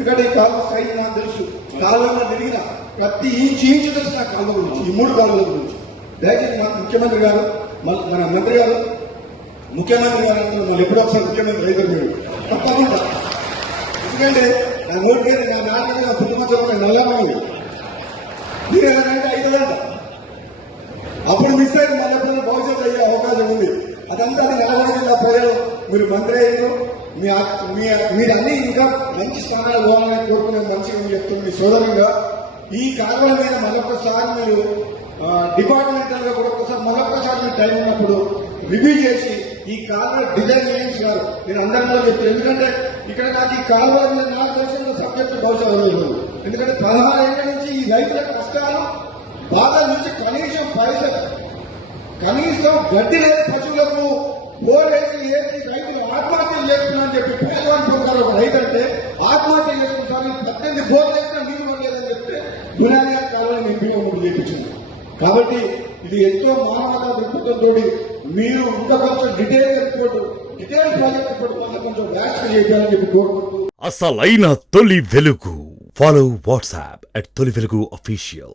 ఎందుకంటే ఈ కాలువ సైజ్ నాకు తెలుసు, కాలువలో తిరిగిన ప్రతి ఇంచు తెలుసు నా కాలువ గురించి, ఈ 3 కాలువల గురించి. దయచేసి నాకు ముఖ్యమంత్రి గారు, మన మంత్రి గారు, ముఖ్యమంత్రి గారు అందరూ మళ్ళీ ఎప్పుడో ఒకసారి ముఖ్యమంత్రి అయితే మీరు తప్పకుండా. ఎందుకంటే నా నోటికి నా నాన్న పుట్టుమచ్చలో నల్లమని మీరు ఎలాగంటే అవుతుందంట. అప్పుడు మిస్ అయితే మళ్ళీ భవిష్యత్తు అయ్యే అవకాశం ఉంది. అదంతా నల్గొండ జిల్లా ప్రజలు మీరు మంత్రి అయ్యారు, మీరు అన్ని ఇంకా మంచి స్థానాలు పోవాలని కోరుకునే మంచిగా చెప్తుంది మీ సోదరుగా. ఈ కారణాల మీద మరొకసారి మీరు డిపార్ట్మెంటల్ గా కూడా ఒకసారి మరొకసారి మీరు టైం ఉన్నప్పుడు రివ్యూ చేసి ఈ కాలువ డిజైన్ చేయించారు. నేను అందరిలో చెప్తాను. ఎందుకంటే ఇక్కడ నాకు ఈ కాలువ నాకు తెలిసిన సబ్జెక్టు బహుశా లేదు. ఎందుకంటే 16 ఏళ్ల నుంచి ఈ రైతుల కష్టాలు బాధ నుంచి కనీసం పైసలు, కనీసం గడ్డి లేని పశువులకు బోరేసి రైతులు ఆత్మహత్యలు చేస్తున్నారని చెప్పి పేదవాని పొందారు. ఒక రైతు అంటే ఆత్మహత్య చేసుకుంటారు. 18 బోర్లు వేసినా నీరు పడలేదని చెప్తే గుణాన్ని కాలువని ఎంపీగా ముందు చేయించింది. కాబట్టి ఇది ఎంతో మానవతా దృక్పథంతో మీరు ఇంకా కొంచెం డీటెయిల్ ప్రాజెక్ట్ రిపోర్ట్ కొంచెం వ్యాఖ్య చేయాలని చెప్పి కోరుకుంటూ అసలైన తొలి వెలుగు. ఫాలో వాట్సాప్ @తొలి వెలుగు official.